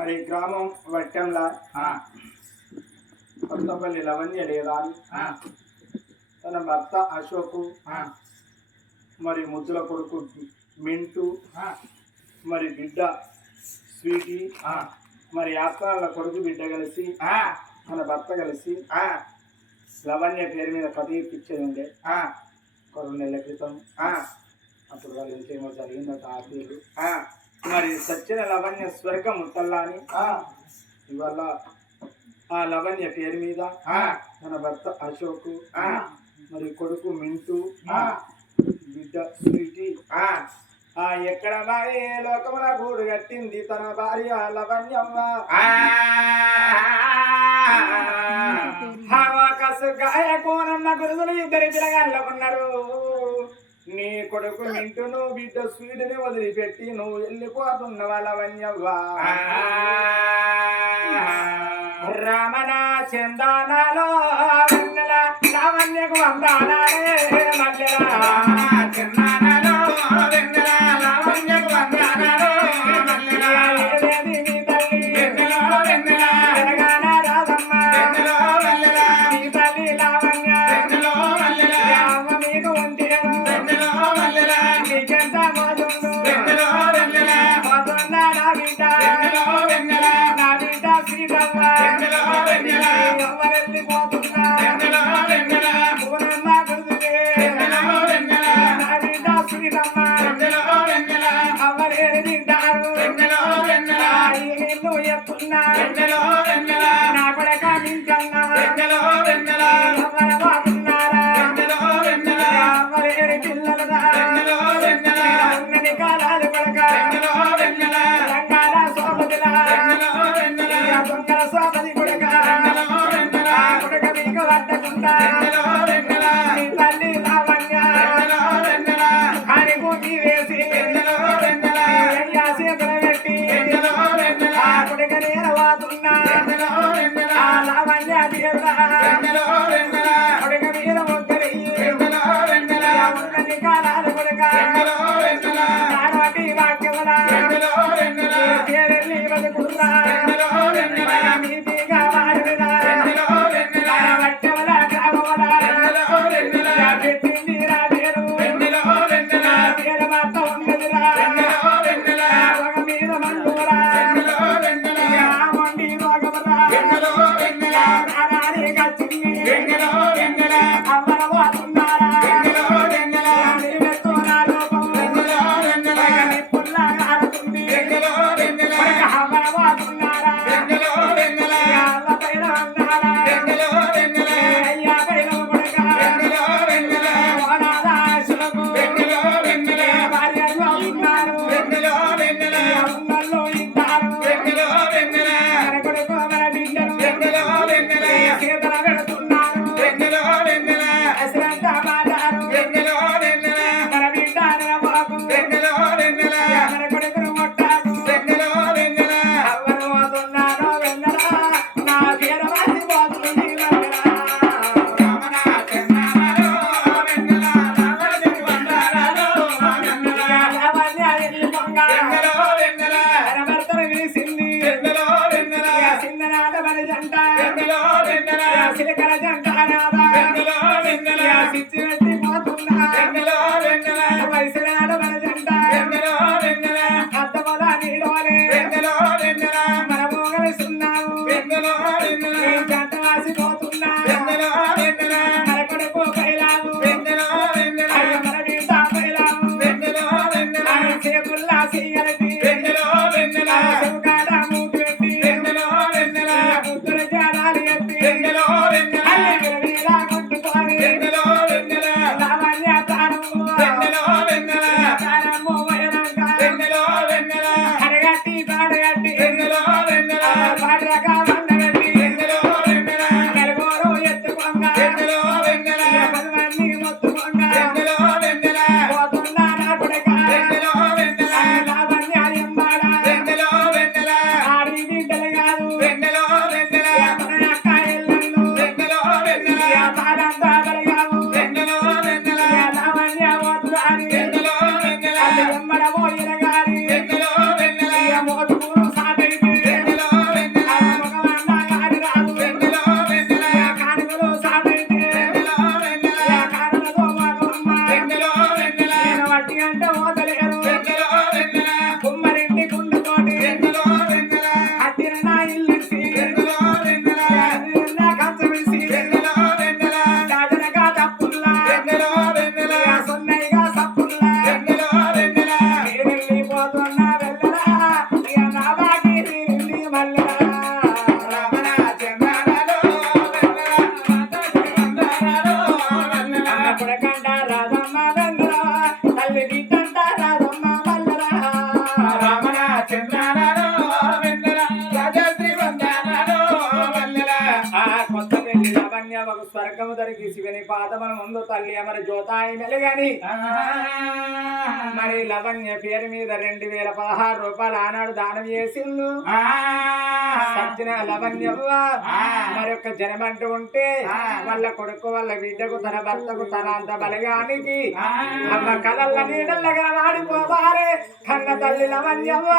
మరి గ్రామం వట్టంలా కొత్తపల్లి లవణ్య లేదా తన భర్త అశోకు మరి ముద్దుల కొడుకు మింటూ మరి బిడ్డ స్వీటీ మరి యాత్రాల కొడుకు బిడ్డ కలిసి మన భర్త కలిసి లవణ్య పేరు మీద కథ ఇప్పించేది ఉండే 2 నెలల క్రితం. అప్పుడు వాళ్ళు ఇంకేమో జరిగిందట ఆ పేరు. మరి సచ్చిన లవణ్య స్వర్గం ముట్టల్లా అని ఇవాళ ఆ లవణ్య పేరు మీద మన భర్త అశోకు మరి కొడుకు మింటూ బిడ్డ స్వీటీ ఎక్కడ మరి లోకముల గూడు కట్టింది తన భార్య లవణ్యమ్మ. గాయ కోనమ్మ గురువులు 2 పిల్లగాళ్ళకున్నారు. నీ కొడుకు మింటూ నువ్వు బిడ్డ స్వీటిని వదిలిపెట్టి నువ్వు వెళ్ళిపోతున్నవా లవణ్యవ్వ. రమణ చందానాలో వెన్నెల లావణ్యకు వందానాలే మల్లెల చందానాలో వెన్నెల లావణ్యకు వందానాలో మల్లెల ఏదేది నీ తల్లి వెన్నెల వెన్నెల తెలంగాణ రాధమ్మ వెన్నెల మల్లెల నీ తల్లి లావణ్య వెన్నెల మల్లెల అమ్మ మీకు ఉంటేను వెన్నెల మల్లెల నీకెంత మోదుండు వెన్నెల వెన్నెల మోదున్న నా బిడ్డ వెన్నెల వెన్నెల నా బిడ్డ శ్రీరమ్మ వెన్నెల వెన్నెల ఎవరెళ్ళి పోతున్నా వెన్నెల వెన్నెల పూనమ్మ గురుదే వెన్నెల వెన్నెల నా బిడ్డ శ్రీరమ్మ వెన్నెల వెన్నెల ఎవరేది తింటారు వెన్నెల వెన్నెల ఇల్లు ఎత్తున్నా వెన్నెల వెన్నెల నా కొడక మించన్నా వెన్నెల వెన్నెల ఎవరు పోతున్నారా వెన్నెల వెన్నెల ఎవరేది పిల్లలదా వెన్నెల వెన్నెల ఉన్నది కాలాలు కొడక వెన్నెల వెన్నెల రంగాల సోమదిల వెన్నెల వెన్నెల దొంగల సోమది కొడక వెన్నెల వెన్నెల కొడక మీకు వద్దకుండా వెన్నెల వెన్నెల నీ తల్లి లావణ్య వెన్నెల వెన్నెల హరి భూమి వేసి వెన్నెల వెన్నెల ఎల్లా చేతులు పెట్టి వెన్నెల వెన్నెల కొడక నేరవాతున్నా వెన్నెల వెన్నెల లావణ్య తీరుదా వెన్నెల వెన్నెల కొడక మీద ఒక్కరి వెన్నెల వెన్నెల ఉన్నది కాలాలు కొడక వెన్నెల వెన్నెల నాటి వాక్యముల వెన్నెల వెన్నెల పేరెళ్ళి బతుకున్నా వెన్నెల వెన్నెల నీతిగా వాడినా వెన్నెల వెన్నెల వట్టముల గ్రామముల వెన్నెల వెన్నెల పెట్టింది రా పేరు వెన్నెల వెన్నెల పేరు మాత్రం ఉన్నదిరా వెన్నెల వెన్నెల ఒక మీద మండురా వెన్నెల వెన్నెల మొండి రోగమురా వెన్నెల వెన్నెల నానాడి కచ్చింది వెన్నెల వెన్నెల అమ్మల పోతున్నారా వెన్నెల వెన్నెల నిలబెట్టు నా రూపం వెన్నెల వెన్నెల నిప్పుల్ల కారుతుంది వెన్నెల వెన్నెల అమ్మల పోతున్నారా వెన్నెల వెన్నెల అల్ల పైన ఉన్నారా వెన్నెల వెన్నెల అయ్యా పైన కొడక వెన్నెల వెన్నెల ఓనాదా శులకు వెన్నెల వెన్నెల భార్యలు ఉన్నారు వెన్నెల వెన్నెల ఉన్నల్లో ఇస్తారు వెన్నెల వెన్నెల మన కొడుకు మన బిడ్డలు వెన్నెల వెన్నెల చేతల పెడుతున్నారు వెన్నెల వెన్నెల అసలంత మాటారు వెన్నెల వెన్నెల మన బిడ్డ బాబు వెన్నెల వెన్నెల మన కొడుకును కొట్టారు వెన్నెల వెన్నెల ఎవరు పోతున్నారో వెన్నెల నా పేరు రాసిపోతుంది వెన్నెల రమణ చందానాలో వెన్నెల లావణ్యకు వందనాలు వెన్నెల లావణ్య వెళ్ళి పొంగ వెన్నెల వెన్నెల మన భర్తను విలిసింది వెన్నెల వెన్నెల చిన్ననాట మన జంట వెన్నెల వెన్నెల చిలకల జంట నాదా వెన్నెల వెన్నెల సిచ్చి పెట్టి పోతున్నా వెన్నెల వెన్నెల వయసునాడు మన జంట వెన్నెల వెన్నెల అద్దమల నీడవలే వెన్నెల వెన్నెల మనము కలిసున్నాము వెన్నెల వెన్నెల జంట వాసిపోతున్నా వెన్నెల వెన్నెల మన కొడుకు కైలాము వెన్నెల వెన్నెల మన బిడ్డ కైలాము వెన్నెల వెన్నెల చేతుల్లా సీయలకి వెన్నెల వెన్నెల చెవుకాడ మూతి పెట్టి వెన్నెల వెన్నెల ముద్దుల జాలాలు ఎత్తి వెన్నెల వెన్నెల ఖడ్గము ధరికి శివుని పాదముల ముందు తల్లి అమరి జ్యోతాయి మెలగని మరి లవణ్య పేరు మీద 2016 రూపాయలు ఆనాడు దానం చేసిండు సజ్జన లవణ్యవ్వ మరి యొక్క జనమంటూ ఉంటే వాళ్ళ కొడుకు వాళ్ళ బిడ్డకు తన భర్తకు తన అంత బలగానికి అమ్మ కలల్ల నీడల్లగా వాడిపోవారే కన్న తల్లి లవణ్యవ్వ